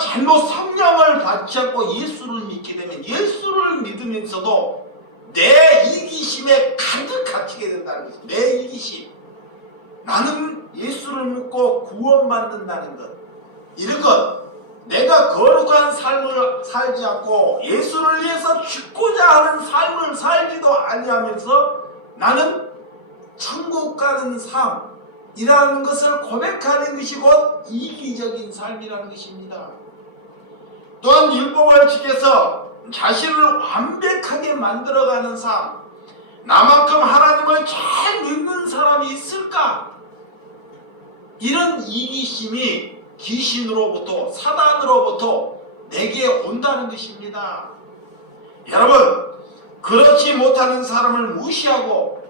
잘못 성령을 받지 않고 예수를 믿게 되면 예수를 믿으면서도 내 이기심에 가득 갇히게 된다는 것입니다. 내 이기심. 나는 예수를 믿고 구원받는다는 것. 이런 것. 내가 거룩한 삶을 살지 않고 예수를 위해서 죽고자 하는 삶을 살지도 아니하면서 나는 천국 가는 삶이라는 것을 고백하는 것이 곧 이기적인 삶이라는 것입니다. 또한 율법을 지켜서 자신을 완벽하게 만들어가는 삶, 나만큼 하나님을 잘 믿는 사람이 있을까? 이런 이기심이 귀신으로부터, 사단으로부터 내게 온다는 것입니다. 여러분, 그렇지 못하는 사람을 무시하고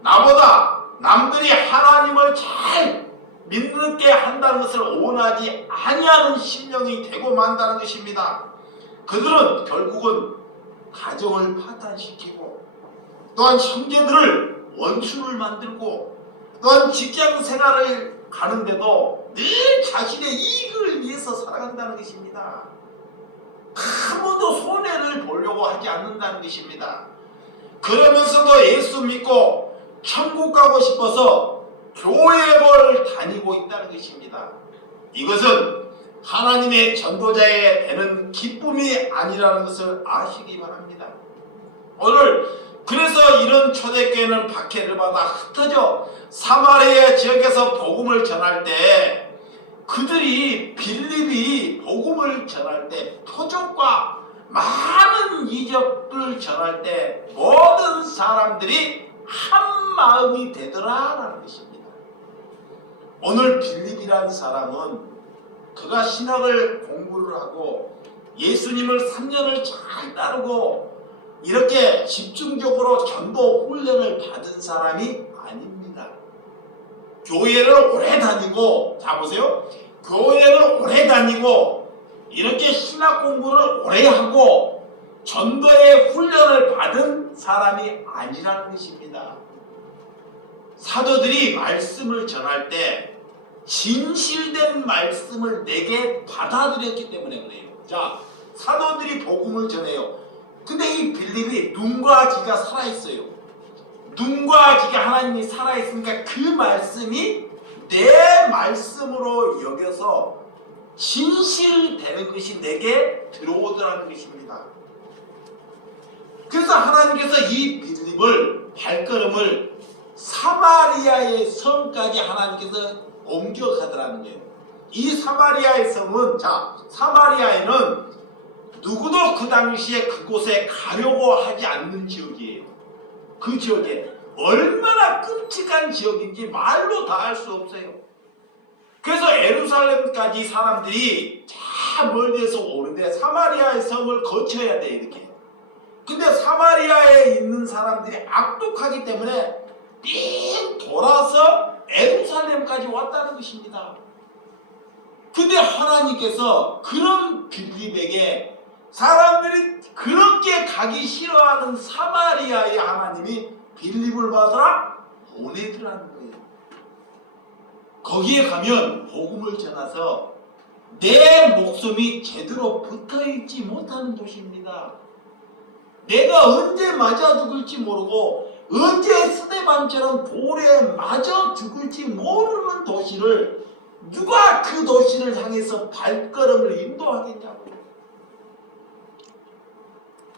나보다 남들이 하나님을 잘 믿게 한다는 것을 원하지 아니하는 심령이 되고 만다는 것입니다. 그들은 결국은 가정을 파탄시키고 또한 형제들을 원수를 만들고 또한 직장 생활을 가는데도 늘 자신의 이익을 위해서 살아간다는 것입니다. 아무도 손해를 보려고 하지 않는다는 것입니다. 그러면서도 예수 믿고 천국 가고 싶어서 교회를 다니고 있다는 것입니다. 이것은 하나님의 전도자에 되는 기쁨이 아니라는 것을 아시기 바랍니다. 오늘 그래서 이런 초대교회는 박해를 받아 흩어져 사마리아 지역에서 복음을 전할 때 그들이 빌립이 복음을 전할 때 표적과 많은 이적을 전할 때 모든 사람들이 한 마음이 되더라라는 것입니다. 오늘 빌립이라는 사람은 그가 신학을 공부를 하고 예수님을 3년을 잘 따르고 이렇게 집중적으로 전도 훈련을 받은 사람이 아닙니다. 교회를 오래 다니고, 자 보세요. 교회를 오래 다니고 이렇게 신학 공부를 오래 하고 전도의 훈련을 받은 사람이 아니라는 것입니다. 사도들이 말씀을 전할 때 진실된 말씀을 내게 받아들였기 때문에 그래요. 자, 사도들이 복음을 전해요. 근데 이 빌립이 눈과 귀가 살아있어요. 눈과 귀가 하나님이 살아있으니까 그 말씀이 내 말씀으로 여겨서 진실되는 것이 내게 들어오더라는 것입니다. 그래서 하나님께서 이 빌립을 발걸음을 사마리아의 성까지 하나님께서 옮겨가더라는 거예요. 이 사마리아의 성은, 자, 사마리아에는 누구도 그 당시에 그곳에 가려고 하지 않는 지역이에요. 그 지역에 얼마나 끔찍한 지역인지 말로 다 할 수 없어요. 그래서 예루살렘까지 사람들이 저 멀리에서 오는데 사마리아의 성을 거쳐야 돼 이렇게. 근데 사마리아에 있는 사람들이 악독하기 때문에 삥 돌아서 예루살렘까지 왔다는 것입니다. 근데 하나님께서 그런 빌립에게 사람들이 그렇게 가기 싫어하는 사마리아의 하나님이 빌립을 받으라 보내더라는 거예요. 거기에 가면 복음을 전해서 내 목숨이 제대로 붙어있지 못하는 도시입니다. 내가 언제 맞아 죽을지 모르고 언제 스데반처럼 돌에 맞아 죽을지 모르는 도시를 누가 그 도시를 향해서 발걸음을 인도하겠냐고요.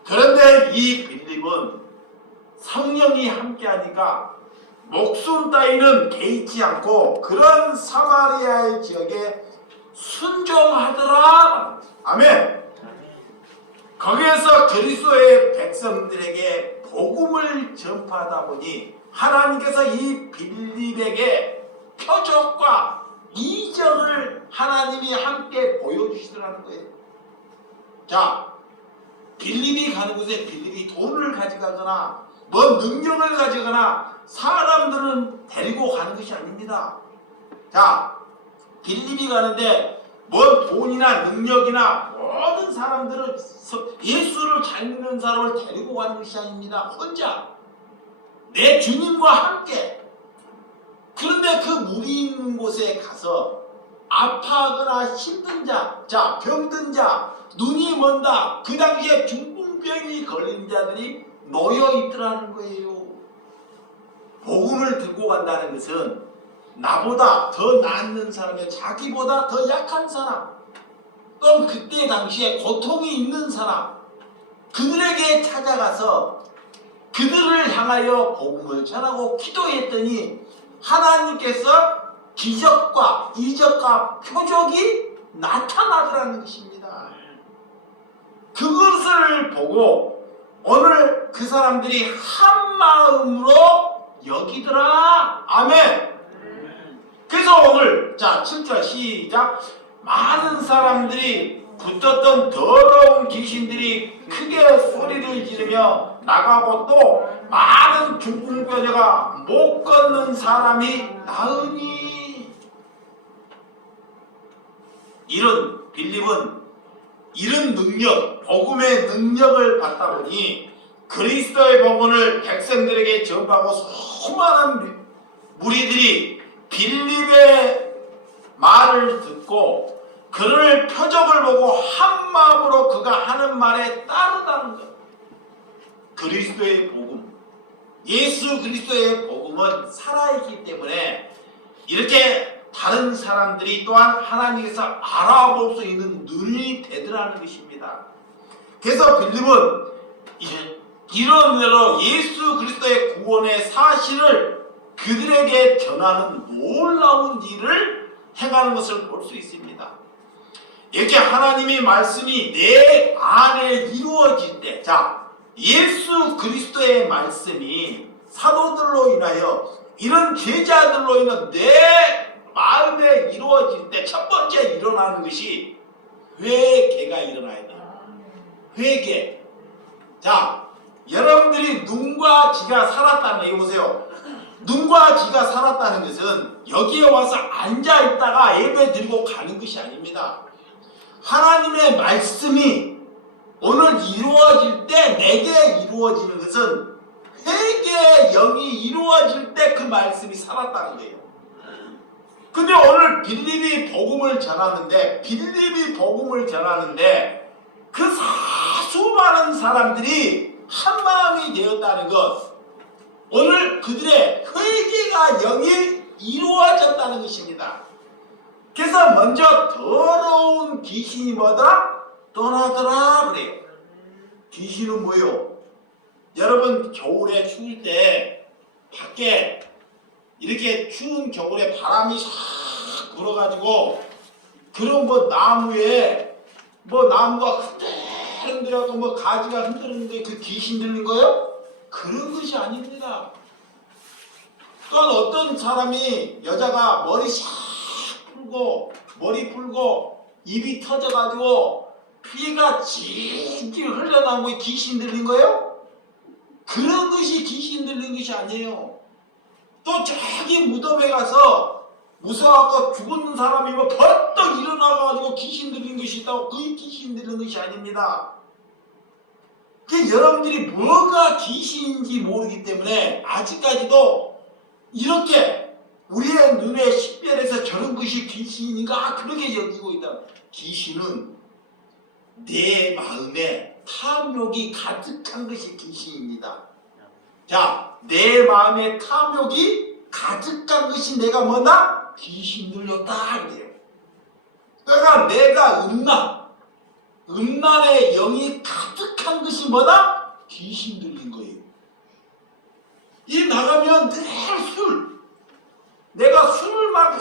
그런데 이 빌립은 성령이 함께하니까 목숨 따위는 개의치 않고 그런 사마리아의 지역에 순종하더라. 아멘. 거기에서 그리스도의 백성들에게 복음을 전파하다 보니 하나님께서 이 빌립에게 표적과 이적을 하나님이 함께 보여주시더라는 거예요. 자, 빌립이 가는 곳에 빌립이 돈을 가져가거나 뭐 능력을 가져가거나 사람들은 데리고 가는 것이 아닙니다. 자, 빌립이 가는데 뭐 돈이나 능력이나 모든 사람들은 예수를 잘 믿는 사람을 데리고 가는 것이 아닙니다. 혼자 내 주님과 함께. 그런데 그 물이 있는 곳에 가서 아파하거나 힘든 자, 병든 자, 눈이 먼다. 그 당시에 중풍병이 걸린 자들이 놓여 있더라는 거예요. 복음을 들고 간다는 것은 나보다 더 낫는 사람이, 자기보다 더 약한 사람, 또 그때 당시에 고통이 있는 사람, 그들에게 찾아가서 그들을 향하여 복음을 전하고 기도했더니 하나님께서 기적과 이적과 표적이 나타나더라는 것입니다. 그것을 보고 오늘 그 사람들이 한 마음으로 여기더라. 아멘. 그래서 오늘 자 7절 시작. 많은 사람들이 붙었던 더러운 귀신들이 크게 소리를 지르며 나가고 또 많은 중풍병자가 못 걷는 사람이 나으니. 이런 빌립은 이런 능력, 복음의 능력을 받다 보니 그리스도의 복음을 백성들에게 전파하고 수많은 무리들이 빌립의 말을 듣고 그를 표적을 보고 한 마음으로 그가 하는 말에 따르다는 것. 그리스도의 복음, 예수 그리스도의 복음은 살아있기 때문에 이렇게 다른 사람들이 또한 하나님께서 알아볼 수 있는 눈이 되더라는 것입니다. 그래서 빌립은 이런 대로 예수 그리스도의 구원의 사실을 그들에게 전하는 놀라운 일을 행하는 것을 볼 수 있습니다. 이렇게 하나님의 말씀이 내 안에 이루어질 때, 자, 예수 그리스도의 말씀이 사도들로 인하여 이런 제자들로 인해 내 마음에 이루어질 때 첫 번째 일어나는 것이 회개가 일어나야 돼요. 회개. 자, 여러분들이 눈과 귀가 살았다는 얘기 보세요. 눈과 귀가 살았다는 것은 여기에 와서 앉아있다가 예배 드리고 가는 것이 아닙니다. 하나님의 말씀이 오늘 이루어질 때 내게 이루어지는 것은 회개의 영이 이루어질 때 그 말씀이 살았다는 거예요. 근데 오늘 빌립이 복음을 전하는데 그 수많은 사람들이 한 마음이 되었다는 것, 오늘 그들의 회개가 영이 이루어졌다는 것입니다. 그래서 먼저 더러운 귀신이 뭐더라? 떠나더라 그래요. 귀신은 뭐요? 여러분 겨울에 추울 때 밖에 이렇게 추운 겨울에 바람이 샥 불어가지고 그런 나무에 나무가 흔들흔들하고 가지가 흔들리는데 그 귀신 들린 거예요? 그런 것이 아닙니다. 또한 어떤 사람이 여자가 머리 풀고 입이 터져가지고 피가 질질 흘러나오고 귀신 들린 거예요? 그런 것이 귀신 들린 것이 아니에요. 또 저기 무덤에 가서 무서워갖고 죽은 사람이 벌떡 일어나가지고 귀신 들린 것이 있다고 그게 귀신 들린 것이 아닙니다. 여러분들이 뭐가 귀신인지 모르기 때문에 아직까지도 이렇게 우리의 눈에 식별해서 저런 것이 귀신인가 그렇게 여기고 있다. 귀신은 내 마음에 탐욕이 가득한 것이 귀신입니다. 자, 내 마음에 탐욕이 가득한 것이 내가 뭐다? 귀신 들렸다 그래요. 그러니까 내가 음란의 영이 가득한 것이 뭐다? 귀신 들린 거예요. 이 나가면 늘 내가 술을 막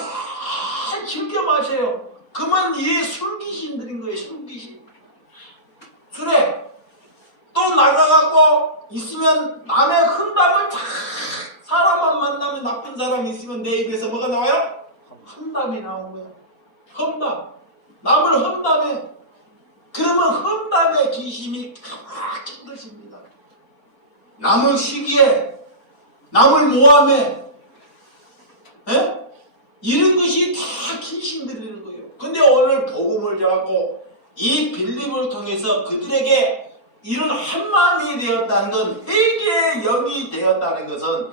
즐겨 마셔요. 그러면 이 술귀신 들인 거예요. 술귀신. 술에 또 나가갖고 있으면 남의 흠담을 다 사람만 만나면 나쁜 사람이 있으면 내 입에서 뭐가 나와요? 험담이 나오는 거예요. 험담. 남을 험담해. 그러면 험담의 귀신이 가득한 것입니다. 남을 시기해. 남을 모함해. 에? 이런 것이 다 귀신 들리는 거예요. 근데 오늘 복음을 전하고 이 빌립을 통해서 그들에게 이런 한마음이 되었다는 건, 회개의 영이 되었다는 것은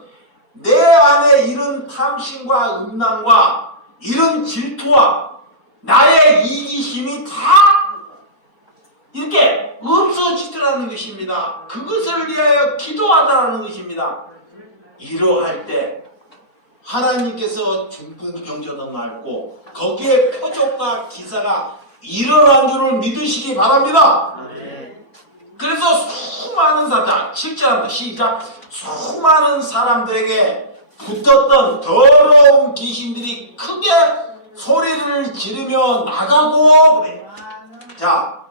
내 안에 이런 탐심과 음란과 이런 질투와 나의 이기심이 다 이렇게 없어지더라는 것입니다. 그것을 위하여 기도하다라는 것입니다. 이러할 때 하나님께서 중풍 병조도 낫고 거기에 표적과 기사가 일어난 줄을 믿으시기 바랍니다. 그래서 수많은 사람, 7절합니다. 시작. 수많은 사람들에게 붙었던 더러운 귀신들이 크게 소리를 지르며 나가고 그래. 자,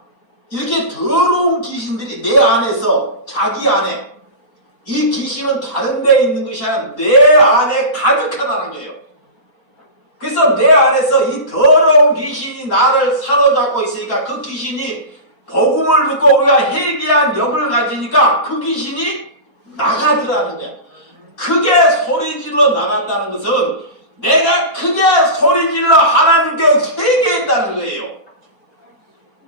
이렇게 더러운 귀신들이 내 안에서, 자기 안에, 이 귀신은 다른 데에 있는 것이 아니라 내 안에 가득하다는 거예요. 그래서 내 안에서 이 더러운 귀신이 나를 사로잡고 있으니까 그 귀신이 복음을 듣고 우리가 회개한 영을 가지니까 그 귀신이 나가더라는 거야. 크게 소리질러 나갔다는 것은 내가 크게 소리질러 하나님께 회개했다는 거예요.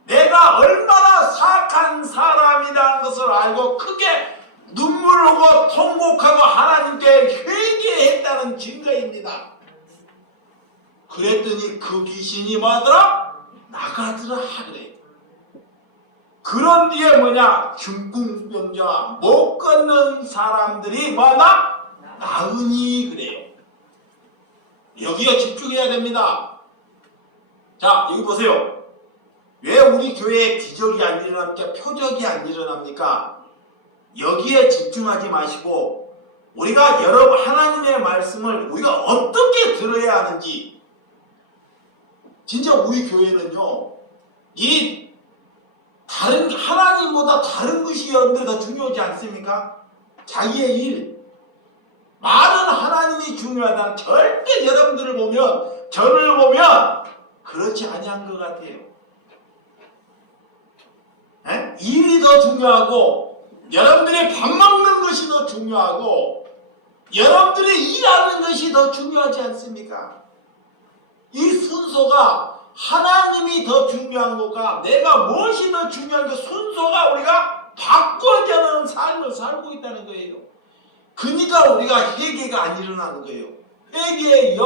내가 얼마나 사악한 사람이라는 것을 알고 크게 눈물 흘리고 통곡하고 하나님께 회개했다는 증거입니다. 그랬더니 그 귀신이 뭐하더라? 나가더라 그래요. 그런 뒤에 뭐냐? 중풍병자, 못 걷는 사람들이 뭐하나? 나으니 그래요. 여기에 집중해야 됩니다. 자, 여기 보세요. 왜 우리 교회에 기적이 안 일어납니까? 표적이 안 일어납니까? 여기에 집중하지 마시고 우리가 여러분 하나님의 말씀을 우리가 어떻게 들어야 하는지, 진짜 우리 교회는요, 이 다른 하나님보다 다른 것이 여러분들 더 중요하지 않습니까? 자기의 일, 말은 하나님이 중요하다. 절대 여러분들을 보면, 저를 보면 그렇지 아니한 것 같아요. 에? 일이 더 중요하고, 여러분들이 밥 먹는 것이 더 중요하고, 여러분들이 일하는 것이 더 중요하지 않습니까? 이 순서가 하나님이 더 중요한 것과 내가 무엇이 더 중요한 것, 순서가 우리가 바꿔지는 삶을 살고 있다는 거예요. 그러니까 우리가 회개가 안 일어나는 거예요. 회개의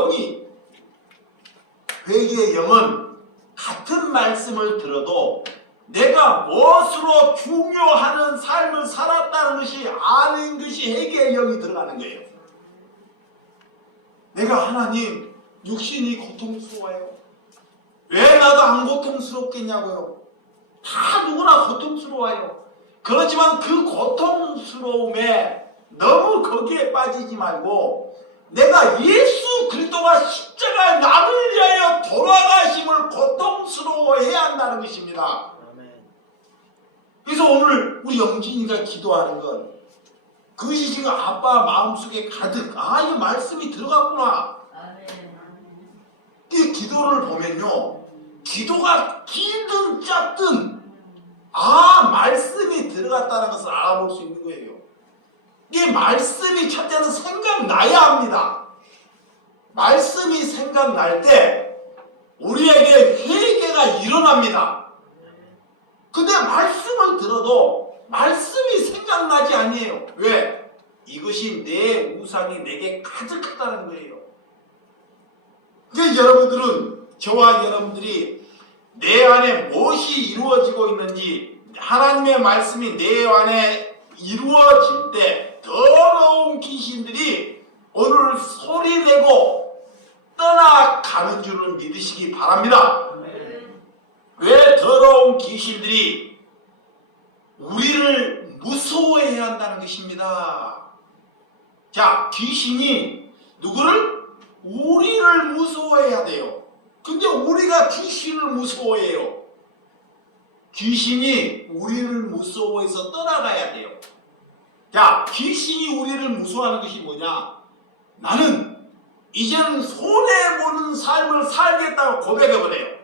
영은 같은 말씀을 들어도 내가 무엇으로 중요하는 삶을 살았다는 것이 아는 것이 회개의 영이 들어가는 거예요. 내가 하나님, 육신이 고통스러워요. 왜 나도 안 고통스럽겠냐고요. 다 누구나 고통스러워요. 그렇지만 그 고통스러움에 너무 거기에 빠지지 말고 내가 예수 그리스도가 십자가에 나를 위하여 돌아가심을 고통스러워해야 한다는 것입니다. 그래서 오늘 우리 영진이가 기도하는 건 그것이 지금 아빠 마음속에 가득, 이 말씀이 들어갔구나. 이 기도를 보면요, 기도가 길든 짧든 말씀이 들어갔다는 것을 알아볼 수 있는 거예요. 이 말씀이 첫째는 생각나야 합니다. 말씀이 생각날 때 우리에게 회개가 일어납니다. 근데 말씀을 들어도 말씀이 생각나지 아니에요. 왜? 이것이 내 우상이 내게 가득하다는 거예요. 그러니까 여러분들은, 저와 여러분들이 내 안에 무엇이 이루어지고 있는지, 하나님의 말씀이 내 안에 이루어질 때 더러운 귀신들이 오늘 소리내고 떠나가는 줄을 믿으시기 바랍니다. 왜 더러운 귀신들이 우리를 무서워해야 한다는 것입니다. 자, 귀신이 누구를? 우리를 무서워해야 돼요. 근데 우리가 귀신을 무서워해요. 귀신이 우리를 무서워해서 떠나가야 돼요. 자, 귀신이 우리를 무서워하는 것이 뭐냐? 나는 이제는 손해보는 삶을 살겠다고 고백해버려요.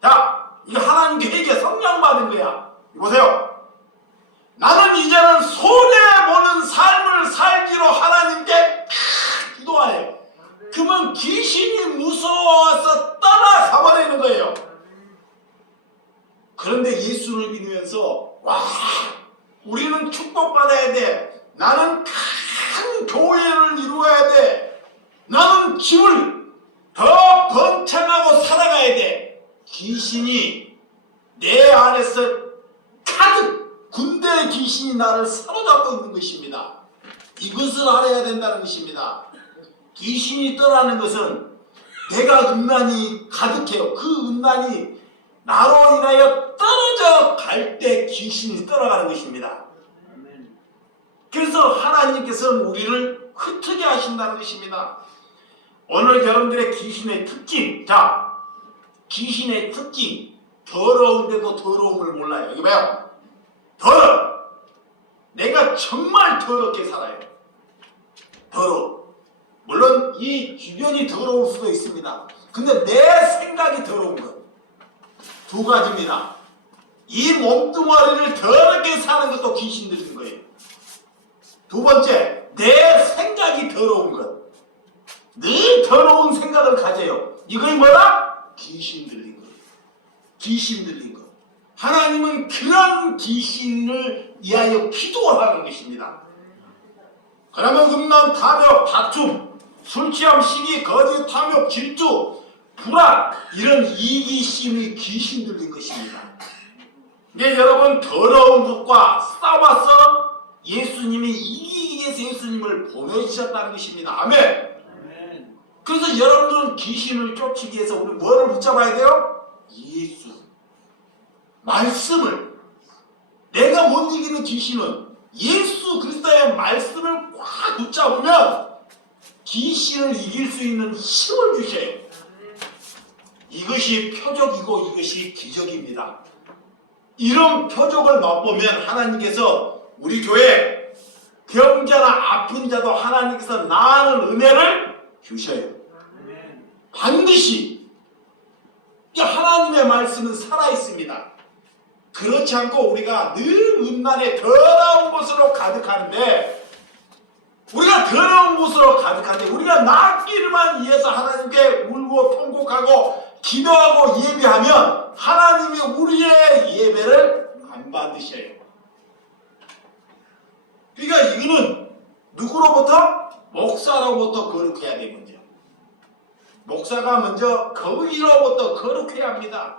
자, 이게 하나님께 회개 성령 받은 거야. 보세요. 나는 이제는 손해보는 삶을 살기로 하나님께 기도해요. 그러면 귀신이 무서워서 떠나가버리는 거예요. 그런데 예수를 믿으면서 우리는 축복받아야 돼. 나는 큰 교회를 이루어야 돼. 나는 집을 더 번창하고 살아가야 돼. 귀신이 내 안에서 가득 군대의 귀신이 나를 사로잡고 있는 것입니다. 이것을 알아야 된다는 것입니다. 귀신이 떠나는 것은 내가 음란이 가득해요. 그 음란이 나로 인하여 떨어져 갈 때 귀신이 떠나가는 것입니다. 그래서 하나님께서는 우리를 흩트게 하신다는 것입니다. 오늘 여러분들의 귀신의 특징, 자, 귀신의 특징, 더러운데도 더러움을 몰라요. 이거 봐요. 더러워. 내가 정말 더럽게 살아요. 더러워. 물론 이 주변이 더러울 수도 있습니다. 근데 내 생각이 더러운 것. 두 가지입니다. 이 몸뚱아리를 더럽게 사는 것도 귀신 들린 거예요. 두 번째, 내 생각이 더러운 것. 늘 더러운 생각을 가져요. 이걸 뭐라? 귀신 들린 거예요. 귀신 들린 것. 하나님은 그런 귀신을 위하여 기도하는 것입니다. 그러면 음란, 탐욕, 다툼, 술 취함, 시기, 거짓, 탐욕, 질투, 불안, 이런 이기심이 귀신 들린 것입니다. 근데 여러분, 더러운 것과 싸워서 예수님이 이기기 위해서 예수님을 보내주셨다는 것입니다. 아멘. 그래서 여러분들은 귀신을 쫓기 위해서 우리 뭐를 붙잡아야 돼요? 예수. 말씀을. 내가 못 이기는 귀신은 예수 그리스도의 말씀을 꽉 붙잡으면 귀신을 이길 수 있는 힘을 주셔요. 이것이 표적이고 이것이 기적입니다. 이런 표적을 맛보면 하나님께서 우리 교회 병자나 아픈 자도 하나님께서 나아는 은혜를 주셔요. 반드시. 하나님의 말씀은 살아있습니다. 그렇지 않고 우리가 늘 음란의 더러운 곳으로 가득하는데, 우리가 더러운 곳으로 가득한데 우리가 낫기를만 위해서 하나님께 울고 통곡하고 기도하고 예배하면 하나님이 우리의 예배를 안 받으셔요. 그러니까 이거는 누구로부터? 목사로부터 거룩해야 돼. 먼저 목사가 먼저 거기로부터 거룩해야 합니다.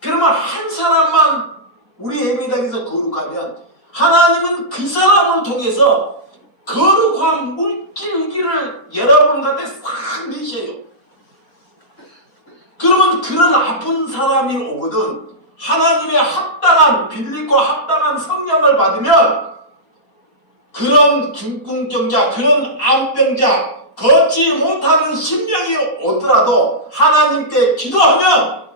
그러면 한 사람만 우리 예배당에서 거룩하면 하나님은 그 사람을 통해서 거룩한 물질기를 여러분 곁에 싹 내셔요. 그러면 그런 아픈 사람이 오거든 하나님의 합당한 빌립과 합당한 성령을 받으면 그런 중풍병자, 그런 암병자, 걷지 못하는 심령이 오더라도 하나님께 기도하면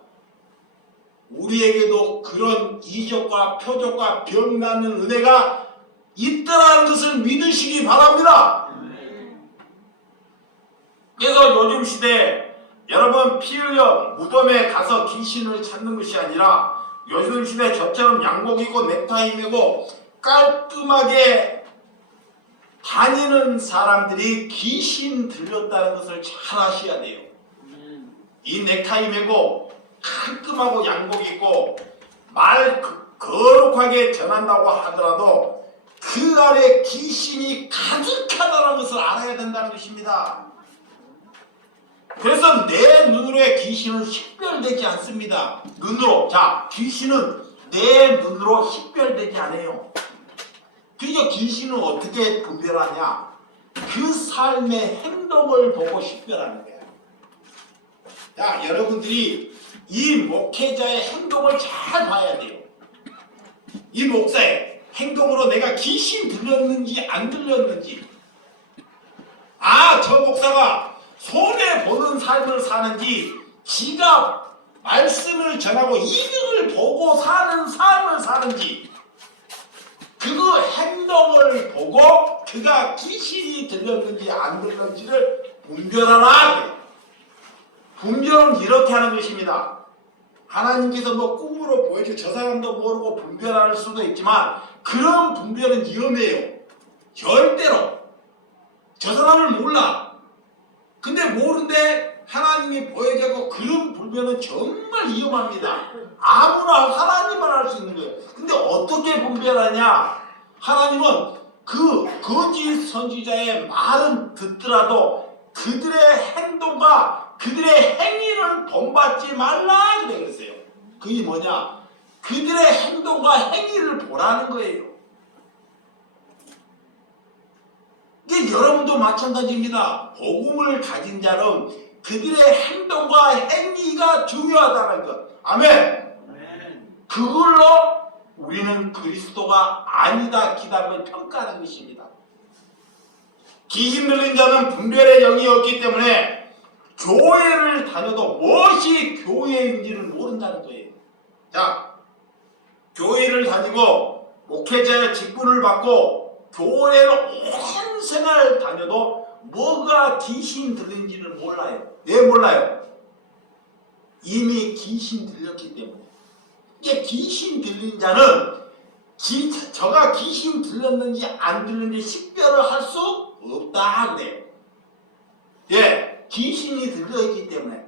우리에게도 그런 이적과 표적과 병나는 은혜가 있다는 것을 믿으시기 바랍니다. 그래서 요즘 시대에 여러분 피 흘려 무덤에 가서 귀신을 찾는 것이 아니라 요즘 시대 저처럼 양복 입고 넥타이 메고 깔끔하게 다니는 사람들이 귀신 들렸다는 것을 잘 아셔야 돼요. 이 넥타이 메고 깔끔하고 양복 입고 말 거룩하게 전한다고 하더라도 그 안에 귀신이 가득하다는 것을 알아야 된다는 것입니다. 그래서 내 눈으로의 귀신은 식별되지 않습니다. 눈으로. 자, 귀신은 내 눈으로 식별되지 않아요. 그러니까 귀신은 어떻게 분별하냐? 그 삶의 행동을 보고 식별하는 거예요. 자, 여러분들이 이 목회자의 행동을 잘 봐야 돼요. 이 목사의 행동으로 내가 귀신 들렸는지 안 들렸는지, 저 목사가 손해보는 삶을 사는지, 지가 말씀을 전하고 이득을 보고 사는 삶을 사는지, 그 행동을 보고 그가 귀신이 들렸는지 안 들렸는지를 분별하라. 분별은 이렇게 하는 것입니다. 하나님께서 뭐 꿈으로 보여줘 저 사람도 모르고 분별할 수도 있지만 그런 분별은 위험해요. 절대로. 저 사람을 몰라. 근데 모르는데 하나님이 보여주고 그런 분별은 정말 위험합니다. 아무나 하나님만 할 수 있는 거예요. 근데 어떻게 분별하냐? 하나님은 그 거짓 선지자의 말은 듣더라도 그들의 행동과 그들의 행위를 본받지 말라 그랬어요. 그게 뭐냐? 그들의 행동과 행위를 보라는 거예요. 이게 여러분도 마찬가지입니다. 복음을 가진 자는 그들의 행동과 행위가 중요하다는 것. 아멘. 그걸로 우리는 그리스도가 아니다 기답을 평가하는 것입니다. 귀신 들린 자는 분별의 영이 없기 때문에 교회를 다녀도 무엇이 교회인지를 모른다는 거예요. 자, 교회를 다니고 목회자의 직분을 받고 교회를 오랜 생활 다녀도 뭐가 귀신 들린지를 몰라요. 왜 몰라요? 이미 귀신 들렸기 때문에. 이게 귀신 들린 자는 저가 귀신 들렸는지 안 들렸는지 식별을 할 수 없다 그래요. 예, 귀신이 들려있기 때문에.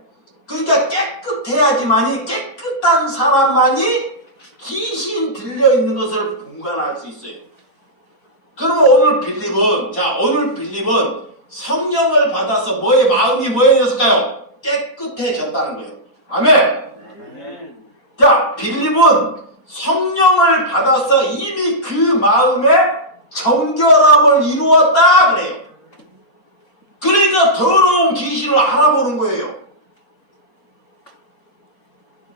그러니까 깨끗해야지만이, 깨끗한 사람만이 귀신 들려있는 것을 분간할 수 있어요. 그러면 오늘 빌립은 성령을 받아서 마음이 뭐였을까요? 깨끗해졌다는 거예요. 아멘. 자, 빌립은 성령을 받아서 이미 그 마음에 정결함을 이루었다 그래요. 그러니까 더러운 귀신을 알아보는 거예요.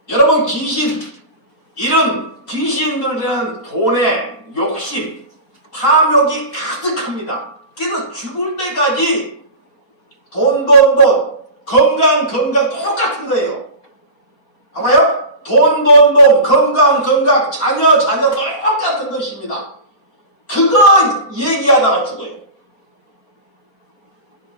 여러분, 이런 귀신들에 대한 돈의 욕심, 탐욕이 가득합니다. 그래서 죽을 때까지 돈, 건강 똑같은 거예요. 봐봐요. 돈, 건강, 자녀 똑같은 것입니다. 그거 얘기하다가 죽어요.